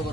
Ya.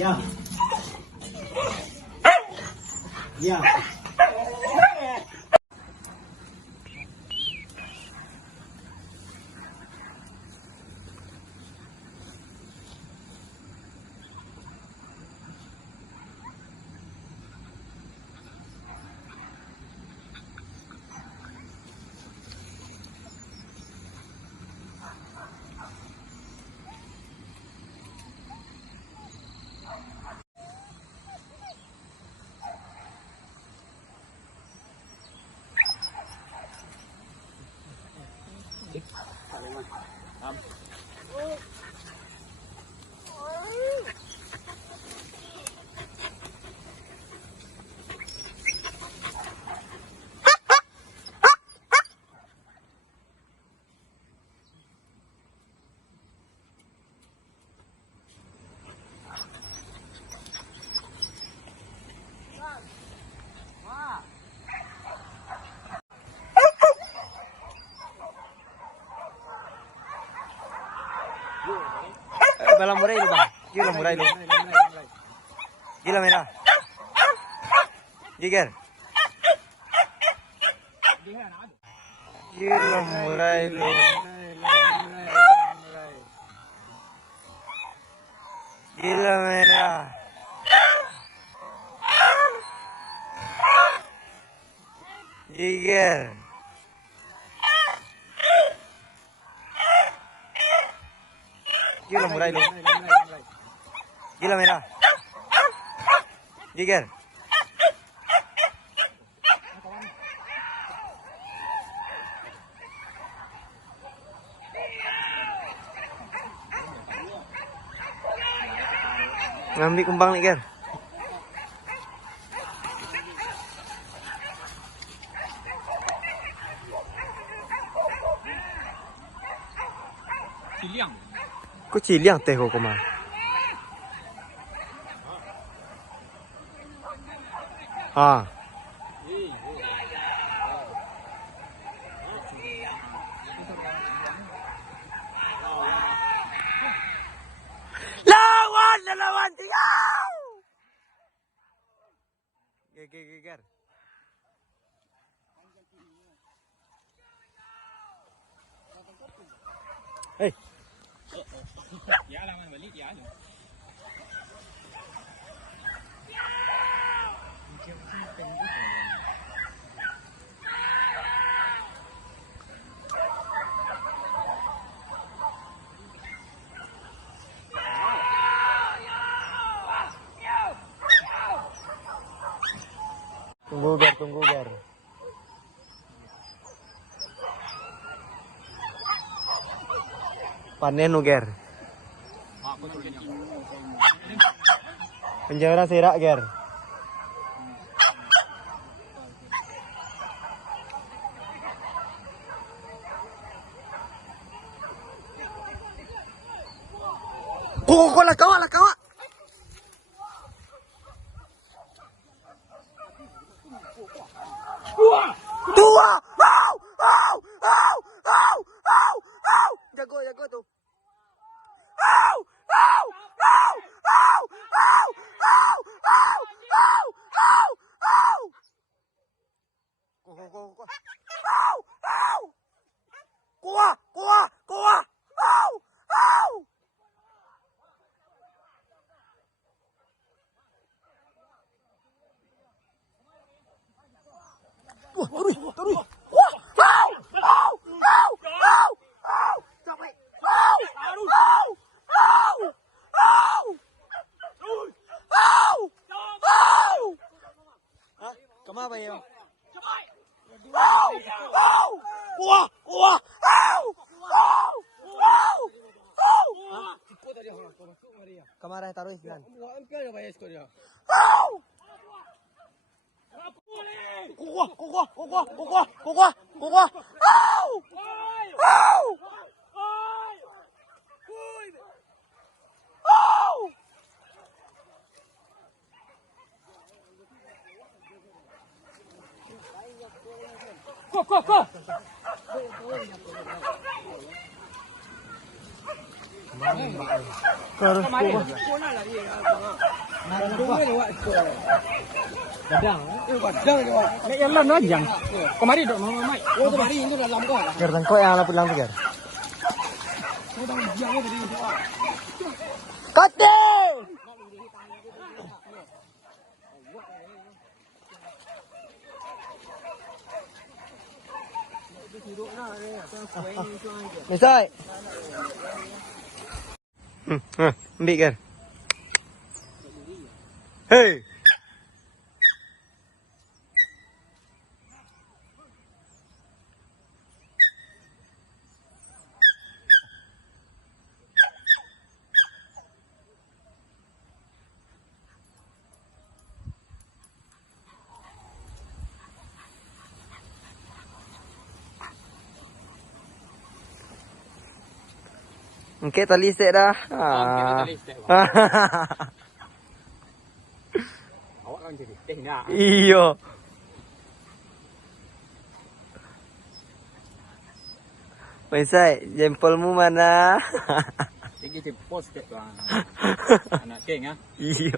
Ya. Ya. Bala murai lu bang, gila murai lu, gila merah, giger, gila murai lu, gila merah, giger, gila murai lu, gila merah, giger. Ngambil kembang nih, Ger. Ciliang. Kok ciliang teh kok mah? Ah. Lawan tiga. Geger. Hey. Ya lah, balik ya. Tunggu Ger. Panen nu Ger. Penjara serak Ger. Kok lah kawa. Dua. Jago tuh. Kuah. Taruh. Wah, wah, au, au, au, au. Kamera taruh ikan. Au. Kuah, kuah, kuah, kuah, kuah, kuah. Au, au, au. Elah najang. Kemari dok mama mai. Oh kemari itu dalam kau. Ger tangko yang ala pulang tiga. Kate. Misai. Ambil Ger. Hey. Okey, tali set dah. Awak kan jadi teh nak. Iyo. Misai, jempolmu mana? Tinggi tu post kat tuan. Anak keng ah. Iyo.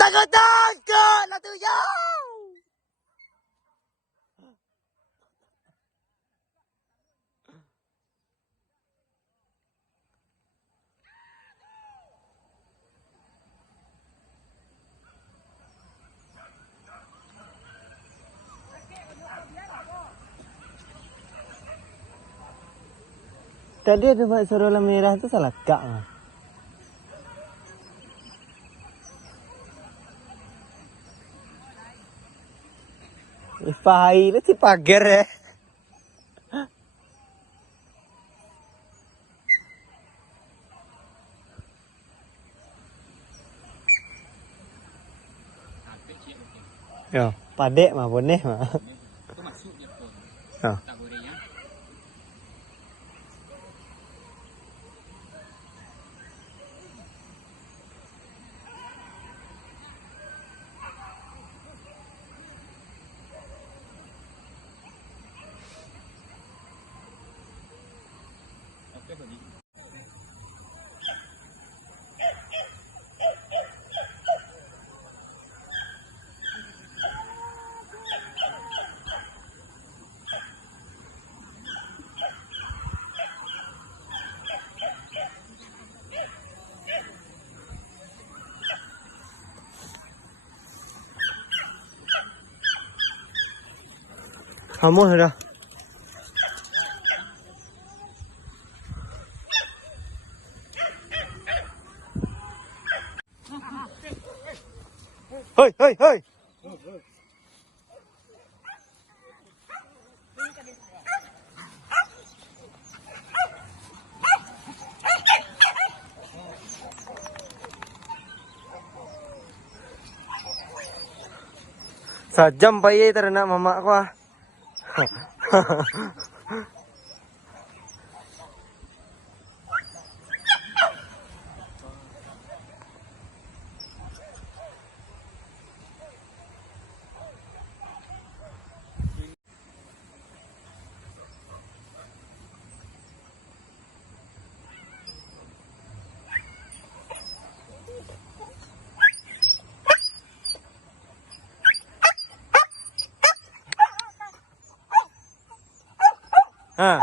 Takut-takut lah tu ya. Tadi ada buat serolah merah tu salah kak mah. Ifai itu si pagar ya. Ya, padek mah boneh mah. Itu maksudnya pun. Ya. Tak boleh ya. Okey tadi. Kamu sudah. Hei, hei, hei. Sajam bayi ternak mamak ku ah. Ha.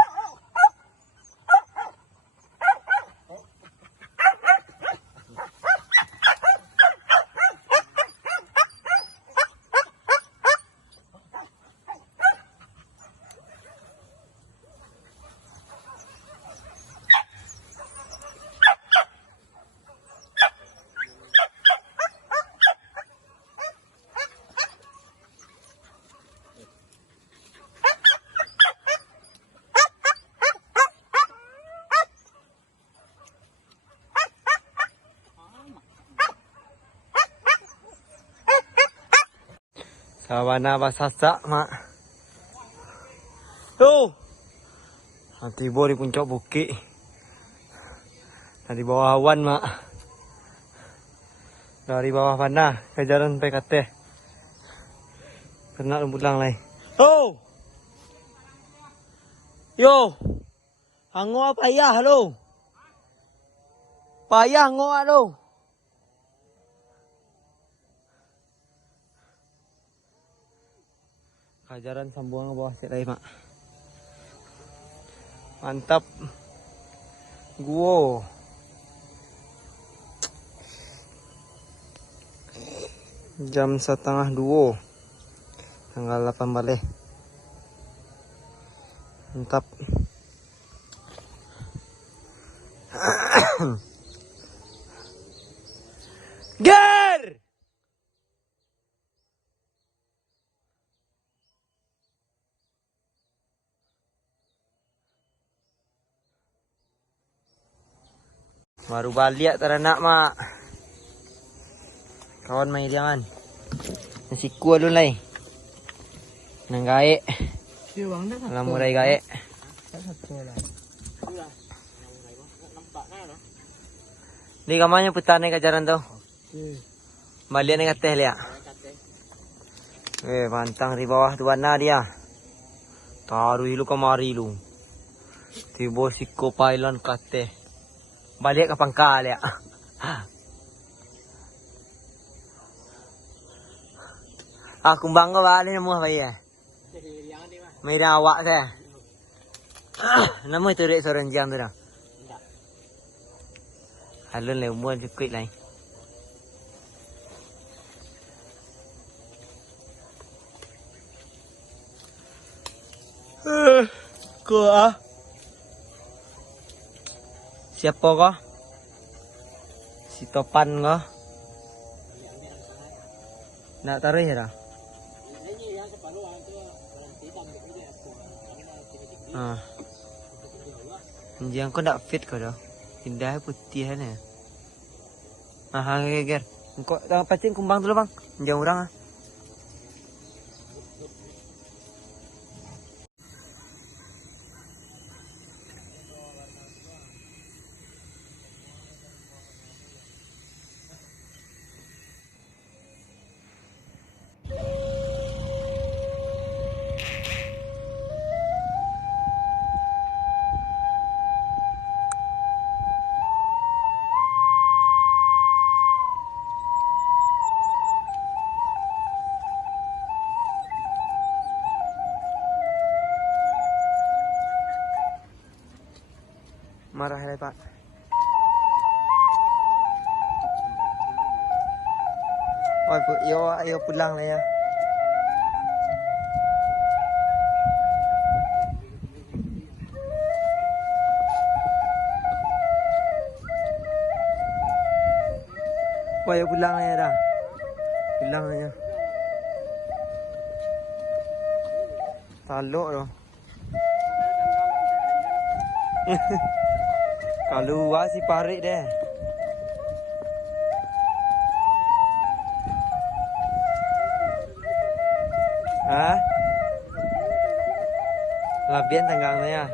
Sabana basasa mak. Tuh. Tiba di puncak bukit. Di bawah awan mak. Dari bawah panah ke jalan PKT. Kena pulang lagi. Oh. Yo. Hango payah halo. Payah ngo halo. Kajaran sambungan ke bawah sik lagi mak. Mantap. Gua. Jam 1:30 tanggal 8 balik. Mantap. Ger! Baru balik teranak mak. Kawan main jangan. Nasi kuah dulu lai. Nang gaek. Alam murai gaek. Ni kamanya putar ni kajaran tu. Balik ni kateh liat. Pantang di bawah tu warna dia. Taruh lu kemari lu. Tiba siko pailan kateh. Balik ke pangkal liat. Kumbang ko balik na mo ba iya? May dawa ka. Namoy turi sa ranjang doon. Halon le mo quick lại. Cô siapa ko? Si Topan ko. Nak taruh ya dah? Jangan kau nak fit kau dah. Indah putih ni. Ger. Kau pacing kumbang dulu bang. Jangan orang ah. Marah ya Pak. Ayo pulang lah ya. Ayo pulang lah ya dah. Pulang lah ya. Taluk loh. Kalau luar si parik deh. Hah? Labian tanggang ya.